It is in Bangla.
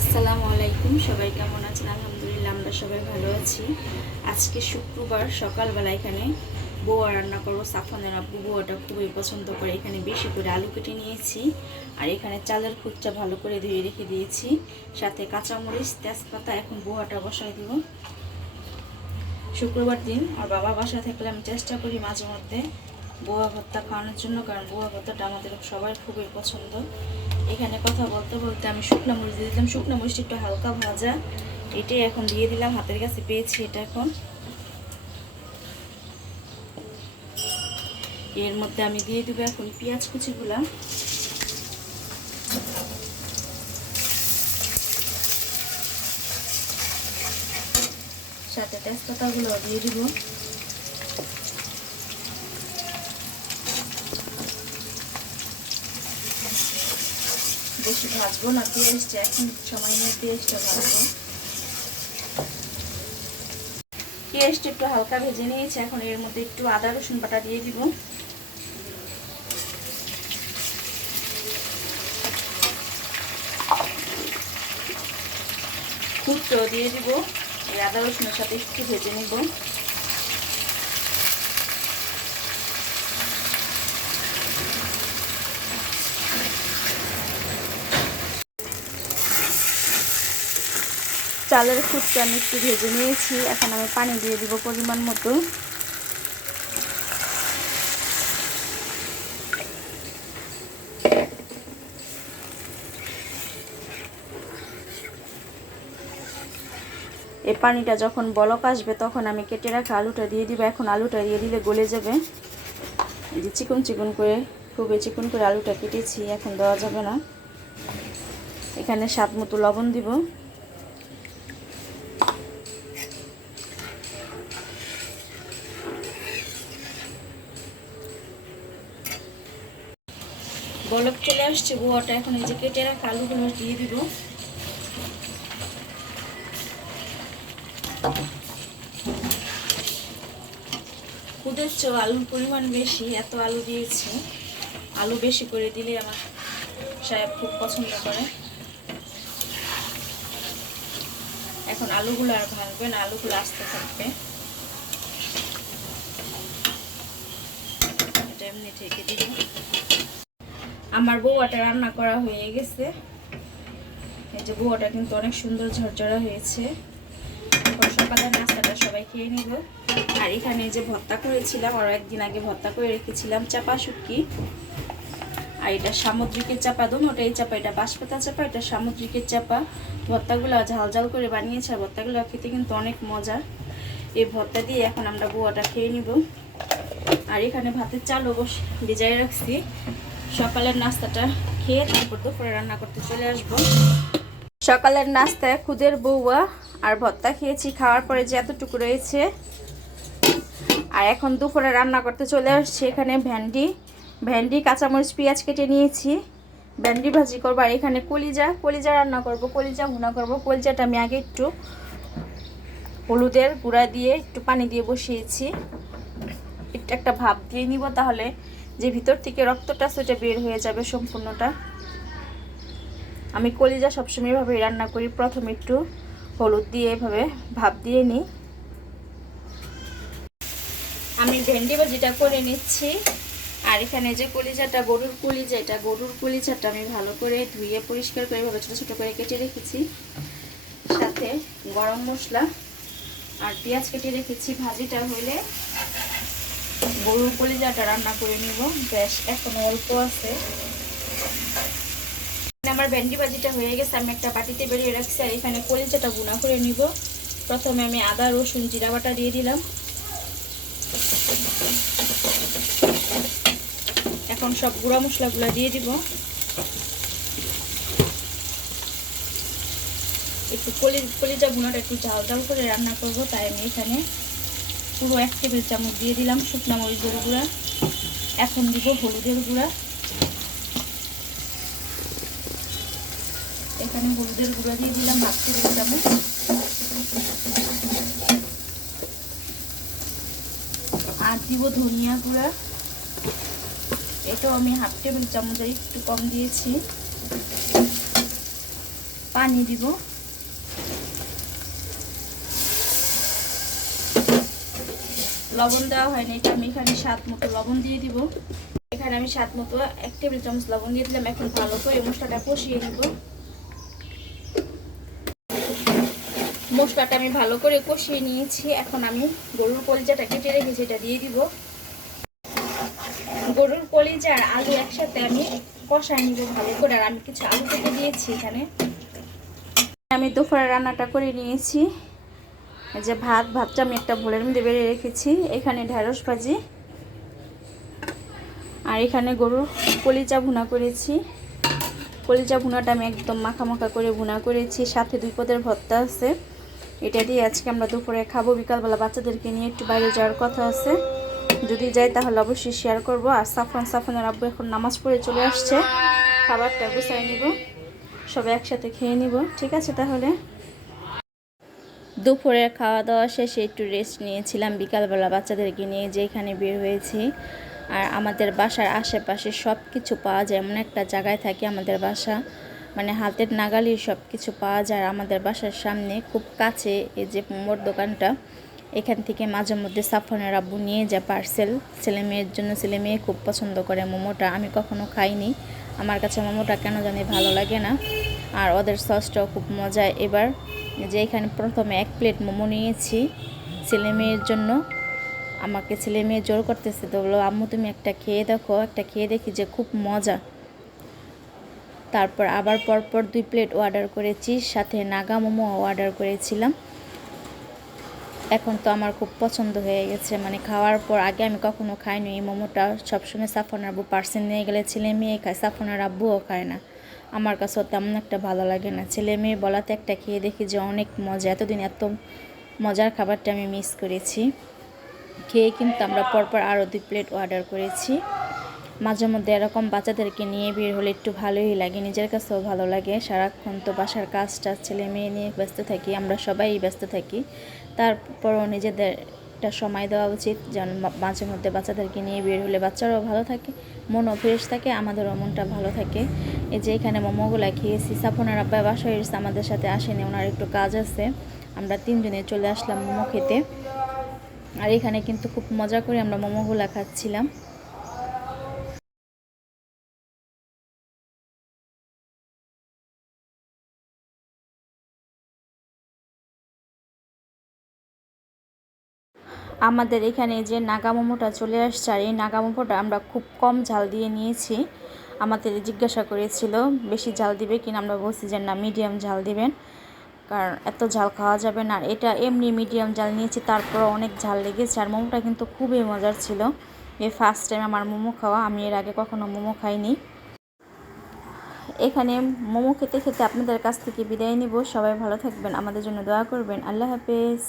আসসালামু আলাইকুম। সবাই কেমন আছেন? আলহামদুলিল্লাহ আমরা সবাই ভালো আছি। আজকে শুক্রবার সকালবেলা এখানে বউয়া রান্না করবো। সাফনের আব্বু বউয়াটা খুবই পছন্দ করে। এখানে বেশি করে আলু কেটে নিয়েছি, আর এখানে চালের খুঁটটা ভালো করে ধুয়ে রেখে দিয়েছি, সাথে কাঁচামরিচ, তেজপাতা। এখন বউয়াটা বসাই দিব। শুক্রবার দিন আর বাবা বাসা থাকলে আমি চেষ্টা করি মাঝে মধ্যে বউয়া ভর্তা খাওয়ানোর জন্য, কারণ বউয়া ভর্তাটা আমাদের সবার খুবই পছন্দ। এখানে কথা বলতে বলতে আমি শুকনো মরিচ দিয়ে দিলাম। শুকনো মরিচটা একটু হালকা ভাজা, এটাই এখন দিয়ে দিলাম। হাতের কাছে পেয়েছি এটা। এখন এর মধ্যে আমি দিয়ে দেবো এখন পেঁয়াজ কুচিগুলা, সাথে তেজপাতাগুলো দিয়ে দিব। বেশি ভাজবো না পেঁয়াজটা, এখন সময় নিয়ে পেঁয়াজটা ভাজবো। পেঁয়াজটা একটু হালকা ভেজে নিয়েছি। এখন এর মধ্যে একটু আদা রসুন বাটা দিয়ে দিব। খুঁটটাও দিয়ে দিব। এই আদা রসুনের সাথে একটু ভেজে নিব। চালের খুঁটটা আমি একটু ভেজে নিয়েছি। এখন আমি পানি দিয়ে দিব পরিমাণ মতো। এই পানিটা যখন বলক আসবে তখন আমি কেটে রাখা আলুটা দিয়ে দিব। এখন আলুটা দিয়ে দিলে গলে যাবে। এই যে চিকন চিকন করে, খুবই চিকন করে আলুটা কেটেছি, এখন দেওয়া যাবে না। এখানে স্বাদ মতো লবণ দিব। বলক চলে আসছে বউয়াটা। এখন এই যে কেটে রাখা আলুগুলো দিয়ে দিব। খুদের চেয়েও আলুর পরিমাণ বেশি, এত আলু দিয়েছি। আলু বেশি করে দিলে আমার সাহেব খুব পছন্দ করে। এখন আলুগুলো আর ভাঙবে না, আলুগুলো আস্তে থাকবে। এটা এমনি ঢেকে দিব। আমার বউয়াটা রান্না করা হয়ে গেছে। এই যে বউয়াটা কিন্তু অনেক সুন্দর ঝরঝরা হয়েছে। এখন সকালের নাস্তাটা সবাই খেয়ে নিব। আর এখানে যে ভর্তা করেছিলাম, আরও একদিন আগে ভর্তা করে রেখেছিলাম, চাপা শুটকি। আর এটা সামুদ্রিকের চাপা, দুটোটাই চাপা। এটা বাঁশপাতা চাপা, এটা সামুদ্রিকের চাপা। ভর্তাগুলো ঝাল ঝাল করে বানিয়েছে, আর ভর্তাগুলো খেতে কিন্তু অনেক মজা। এই ভর্তা দিয়ে এখন আমরা বউয়াটা খেয়ে নিব। আর এখানে ভাতের চালও ভিজাই রাখছি। সকালের নাস্তাটা খেয়ে তারপর দুপুরে রান্না করতে চলে আসবো। সকালের নাস্তায় খুদের বউয়া আর ভর্তা খেয়েছি। খাওয়ার পরে যে এতটুকু রয়েছে। আর এখন দুপুরে রান্না করতে চলে আসছি। এখানে ভেন্ডি কাঁচামরিচ পেঁয়াজ কেটে নিয়েছি, ভেন্ডি ভাজি করবো। আর এখানে কলিজা রান্না করব, কলিজা ভুনা করব। কলিজাটা আমি আগে একটু হলুদের গুঁড়া দিয়ে একটু পানি দিয়ে বসিয়েছি। একটু একটা ভাপ দিয়ে নিব, তাহলে যে ভিতর থেকে রক্তটা সেটা বের হয়ে যাবে সম্পূর্ণটা। আমি কলিজা সবসময় এভাবে রান্না করি। প্রথমে একটু হলুদ দিয়ে এভাবে ভাপ দিয়ে নিই। আমি ভেন্ডি ভাজিটা করে নিচ্ছি। আর এখানে যে কলিজাটা, গরুর কলিজা, এটা গরুর কলিজাটা আমি ভালো করে ধুয়ে পরিষ্কার করে এভাবে ছোটো ছোটো করে কেটে রেখেছি। সাথে গরম মশলা আর পেঁয়াজ কেটে রেখেছি। ভাজিটা হলে গরুর কলিজাটা রান্না করে নিব। বেশ এখন অল্প আছে। আমার ভেন্ডি ভাজিটা হয়ে গেছে, আমি একটা বাটিতে বেরিয়ে রাখছি। আর এখানে কলিজাটা গুঁড়া করে নিব। প্রথমে আমি আদা রসুন জিরা বাটা দিয়ে দিলাম। এখন সব গুঁড়া মশলাগুলো দিয়ে দিব। একটু কলিজা গুঁড়াটা একটু ঝাল ঝাল করে রান্না করব, তাই আমি এখানে পুরো 1 টেবিল চামচ দিয়ে দিলাম শুকনো মরিচের গুঁড়া। এখন দিব হলুদের গুঁড়া। এখানে হলুদের গুঁড়া দিয়ে দিলাম 1/2 টেবিল চামচ। আর দিব ধনিয়া গুঁড়া। এটাও আমি 1/2 টেবিল চামচের একটু কম দিয়েছি। পানি দিব। লবণ দেওয়া হয়নি, এটা আমি এখানে স্বাদ মতো লবণ দিয়ে দিব। এখানে আমি স্বাদ মতো 1 টেবিল চামচ লবণ দিয়ে দিলাম। এখন ভালো করে মশলাটা কষিয়ে নিব। মশলাটা আমি ভালো করে কষিয়ে নিয়েছি। এখন আমি গরুর কলিজাটা কেটে রেখেছি, এটা দিয়ে দিব। গরুর কলিজা আর আলু একসাথে আমি কষাই নিব ভালো করে। আর আমি কিছু আলু কেটে দিয়েছি এখানে। আমি দুপুরে রান্নাটা করে নিয়েছি। এই যে ভাতটা আমি একটা ভোলের মধ্যে বেড়ে রেখেছি। এখানে ঢেঁড়স ভাজি আর এখানে গরুর কলিজা ভুনা করেছি। কলিজা ভুনাটা আমি একদম মাখা মাখা করে ভুনা করেছি। সাথে 2 পদের ভর্তা আছে। এটা দিয়ে আজকে আমরা দুপুরে খাবো। বিকালবেলা বাচ্চাদেরকে নিয়ে একটু বাইরে যাওয়ার কথা আছে, যদি যাই তাহলে অবশ্যই শেয়ার করব। আর সাফনের আব্বু এখন নামাজ পড়ে চলে আসছে, খাবারটা গুছাই নিব, সবাই একসাথে খেয়ে নিব। ঠিক আছে, তাহলে দুপুরে খাওয়া দাওয়া শেষে একটু রেস্ট নিয়েছিলাম। বিকালবেলা বাচ্চাদেরকে নিয়ে যেখানে বের হয়েছি। আর আমাদের বাসার আশেপাশে সব কিছু পাওয়া যায়, এমন একটা জায়গায় থাকি আমাদের বাসা, মানে হাতের নাগালেই সব কিছু পাওয়া যায়। আমাদের বাসার সামনে খুব কাছে এই যে মোমোর দোকানটা, এখান থেকে মাঝে মধ্যে সাফনের আব্বু নিয়ে যায় পার্সেল ছেলে মেয়ের জন্য। ছেলে মেয়ে খুব পছন্দ করে মোমোটা। আমি কখনো খাইনি, আমার কাছে মোমোটা কেন জানি ভালো লাগে না। আর ওদের সসটাও খুব মজা। এবার যে এখানে প্রথমে 1 প্লেট মোমো নিয়েছি ছেলে মেয়ের জন্য। আমাকে ছেলে মেয়ে জোর করতেছে, তো বললো আম্মু তুমি একটা খেয়ে দেখো। একটা খেয়ে দেখি যে খুব মজা। তারপর আবার পরপর 2 প্লেট অর্ডার করেছি, সাথে নাগা মোমো অর্ডার করেছিলাম। এখন তো আমার খুব পছন্দ হয়ে গেছে, মানে খাওয়ার পর আগে আমি কখনো খাইনি এই মোমোটা। সবসময় সাফনের আব্বু পার্সেল নিয়ে গেলে ছেলে মেয়ে খায়, সাফনের আব্বুও খায় না। আমার কাছেও তেমন একটা ভালো লাগে না। ছেলে মেয়ে বলাতে একটা খেয়ে দেখি যে অনেক মজা। এতদিন এত মজার খাবারটা আমি মিস করেছি। খেয়ে কিন্তু আমরা পরপর আরও 2 প্লেট অর্ডার করেছি। মাঝে মধ্যে এরকম বাচ্চাদেরকে নিয়ে বের হলে একটু ভালোই লাগে, নিজের কাছেও ভালো লাগে। সারাক্ষণ তো বাসার কাজটা ছেলে মেয়ে নিয়ে ব্যস্ত থাকি, আমরা সবাই ব্যস্ত থাকি। তারপরও নিজেদের একটা সময় দেওয়া উচিত, যেন মাঝে মধ্যে বাচ্চাদেরকে নিয়ে বের হলে বাচ্চারাও ভালো থাকে, মনও ফ্রেশ থাকে, আমাদেরও মনটা ভালো থাকে। এই যে এখানে মোমোগুলা খেয়েছি। সাফনের আব্বা বাসায় এসে আমাদের সাথে আসেনি, ওনার একটু কাজ আছে। আমরা 3 জনে চলে আসলাম মোমো খেতে। আর এখানে কিন্তু খুব মজা করে আমরা মোমোগুলা খাচ্ছিলাম। আমাদের এখানে যে নাগা মোমোটা চলে আসছে, আর এই নাগা মোমোটা আমরা খুব কম ঝাল দিয়ে নিয়েছি। আমাদের জিজ্ঞাসা করেছিল বেশি ঝাল দিবে কিনা, আমরা বলছি যে না, মিডিয়াম ঝাল দিবেন, কারণ এত ঝাল খাওয়া যাবে না। এটা এমনি মিডিয়াম ঝাল নিয়েছি, তারপর অনেক ঝাল লেগেছে। আর মোমোটা কিন্তু খুবই মজার ছিল। এই ফার্স্ট টাইম আমার মোমো খাওয়া, আমি এর আগে কখনো মোমো খাইনি। এখানে মোমো খেতে খেতে আপনাদের কাছ থেকে বিদায় নিব। সবাই ভালো থাকবেন, আমাদের জন্য দোয়া করবেন। আল্লাহ হাফেজ।